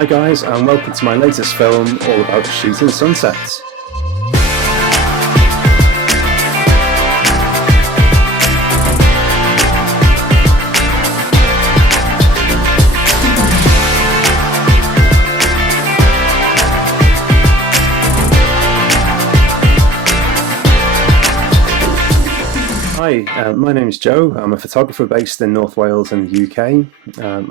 Hi guys, and welcome to my latest film all about shooting sunsets. Hi, my name is Joe. I'm a photographer based in North Wales in the UK,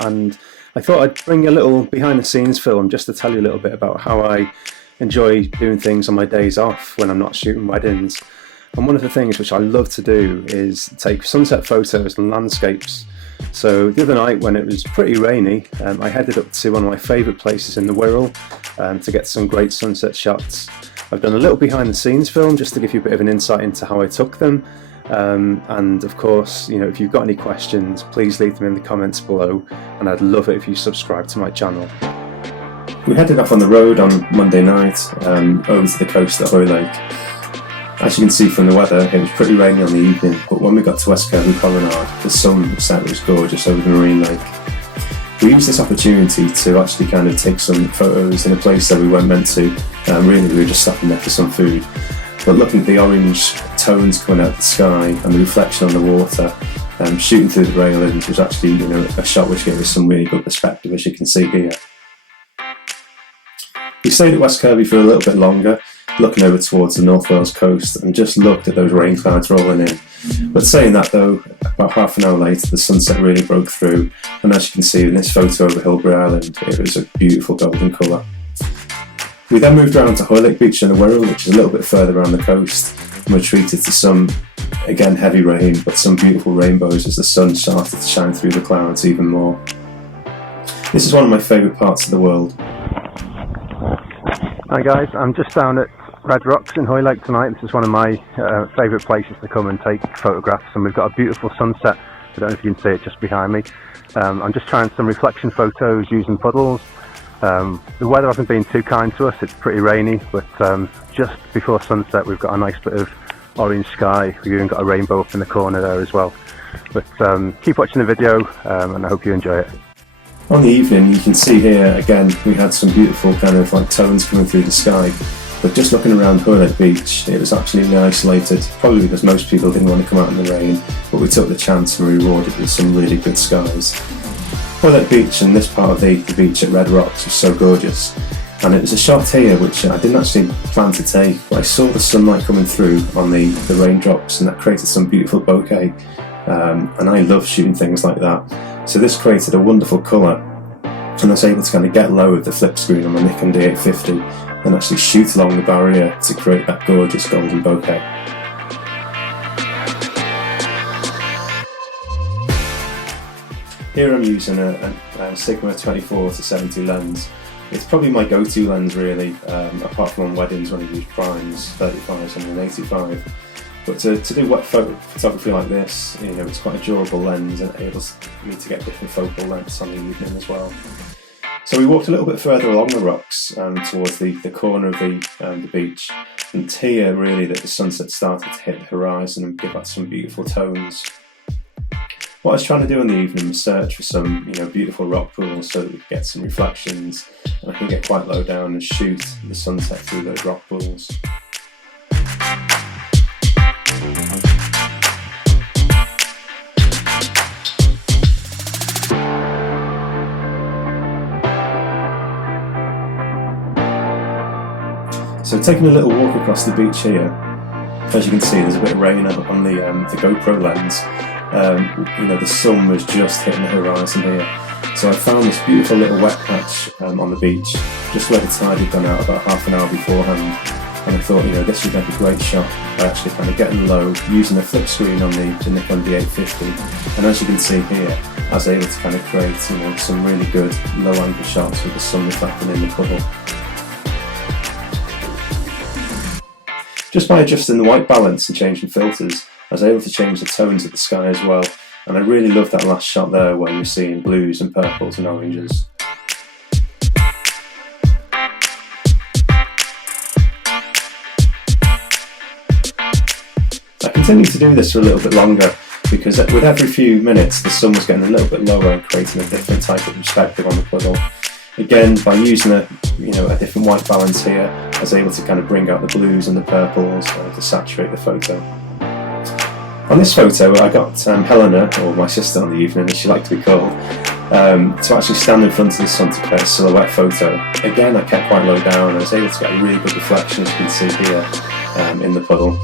and I thought I'd bring a little behind the scenes film just to tell you a little bit about how I enjoy doing things on my days off when I'm not shooting weddings. And one of the things which I love to do is take sunset photos and landscapes. So the other night when it was pretty rainy, I headed up to one of my favourite places in the Wirral to get some great sunset shots. I've done a little behind the scenes film just to give you a bit of an insight into how I took them. And of course, if you've got any questions, please leave them in the comments below, and I'd love it if you subscribe to my channel. We headed off on the road on Monday night over to the coast at Hoylake. As you can see from the weather, it was pretty rainy on the evening, but when we got to West Kirby Promenade, the sunset was gorgeous over the marine lake. We used this opportunity to actually kind of take some photos in a place that we weren't meant to. Really, we were just stopping there for some food. But looking at the orange tones coming out of the sky and the reflection on the water, shooting through the railings was actually, a shot which gave us some really good perspective, as you can see here. We stayed at West Kirby for a little bit longer, looking over towards the North Wales coast, and just looked at those rain clouds rolling in. But saying that though, about half an hour later, the sunset really broke through, and as you can see in this photo over Hilbury Island, it was a beautiful golden colour. We then moved around to Hoylake Beach in the Wirral, which is a little bit further around the coast, and were treated to some, again, heavy rain, but some beautiful rainbows as the sun started to shine through the clouds even more. This is one of my favourite parts of the world. Hi guys, I'm just down at Red Rocks in Hoylake tonight. This is one of my favourite places to come and take photographs, and we've got a beautiful sunset. I don't know if you can see it just behind me. I'm just trying some reflection photos using puddles. The weather hasn't been too kind to us, it's pretty rainy, but just before sunset we've got a nice bit of orange sky. We've even got a rainbow up in the corner there as well. But keep watching the video and I hope you enjoy it. On the evening you can see here again we had some beautiful kind of like tones coming through the sky, but just looking around Hoylake Beach it was absolutely isolated, probably because most people didn't want to come out in the rain, but we took the chance and we rewarded with some really good skies. Hoylake Beach and this part of the beach at Red Rocks was so gorgeous, and it was a shot here which I didn't actually plan to take, but I saw the sunlight coming through on the raindrops, and that created some beautiful bokeh, and I love shooting things like that. So this created a wonderful colour, and I was able to kind of get low with the flip screen on my Nikon D850 and actually shoot along the barrier to create that gorgeous golden bokeh. Here I'm using a Sigma 24-70 lens. It's probably my go-to lens really, apart from on weddings when I use primes, 35s and an 85. But to do wet photography like this, it's quite a durable lens and enables me to get different focal lengths on the evening as well. So we walked a little bit further along the rocks towards the corner of the beach, and here really that the sunset started to hit the horizon and give us some beautiful tones. What I was trying to do in the evening was search for some beautiful rock pools so that we could get some reflections, and I can get quite low down and shoot the sunset through those rock pools. So taking a little walk across the beach here, as you can see there's a bit of rain out on the GoPro lens. The sun was just hitting the horizon here, so I found this beautiful little wet patch on the beach, just where the tide had gone out about half an hour beforehand, and I thought this would make a great shot by actually kind of getting low, using the flip screen on the Nikon D850, and as you can see here, I was able to kind of create some really good low angle shots with the sun reflecting in the puddle. Just by adjusting the white balance and changing filters, I was able to change the tones of the sky as well, and I really loved that last shot there where you're seeing blues and purples and oranges. I continued to do this for a little bit longer because with every few minutes the sun was getting a little bit lower and creating a different type of perspective on the puddle. Again, by using a different white balance here, I was able to kind of bring out the blues and the purples to saturate the photo. On this photo, I got Helena, or my sister on the evening as she liked to be called, to actually stand in front of the sun to create a silhouette photo. Again, I kept quite low down and I was able to get a really good reflection, as you can see here, in the puddle.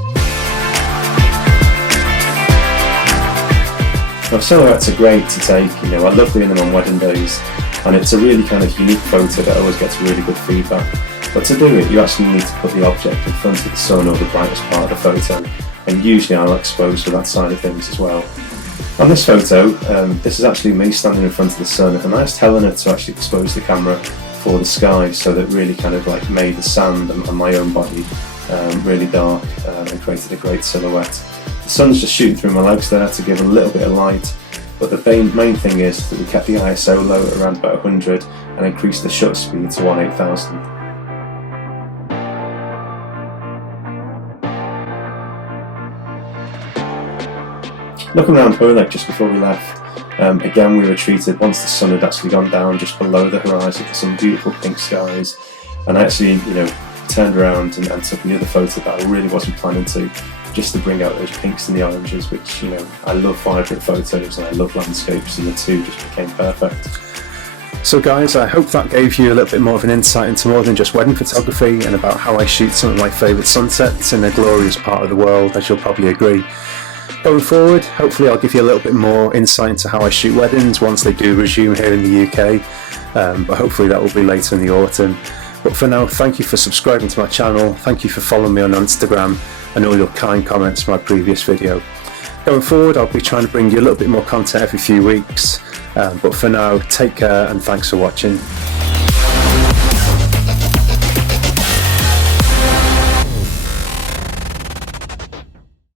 Now, silhouettes are great to take, I love doing them on wedding days, and it's a really kind of unique photo that always gets really good feedback. But to do it, you actually need to put the object in front of the sun or the brightest part of the photo, and usually I'll expose for that side of things as well. On this photo, this is actually me standing in front of the sun, and I asked Helena to actually expose the camera for the sky, so that really kind of like made the sand and my own body really dark, and created a great silhouette. The sun's just shooting through my legs there to give a little bit of light, but the main thing is that we kept the ISO low at around about 100 and increased the shutter speed to 1/8000. Looking around Hoylake just before we left, again we were treated, once the sun had actually gone down just below the horizon, for some beautiful pink skies, and I actually turned around and took another photo that I really wasn't planning to, just to bring out those pinks and the oranges, which I love vibrant photos and I love landscapes, and the two just became perfect. So guys, I hope that gave you a little bit more of an insight into more than just wedding photography, and about how I shoot some of my favourite sunsets in a glorious part of the world, as you'll probably agree. Going forward, hopefully I'll give you a little bit more insight into how I shoot weddings once they do resume here in the UK, but hopefully that will be later in the autumn. But for now, thank you for subscribing to my channel, thank you for following me on Instagram, and all your kind comments from my previous video. Going forward, I'll be trying to bring you a little bit more content every few weeks, but for now, take care and thanks for watching.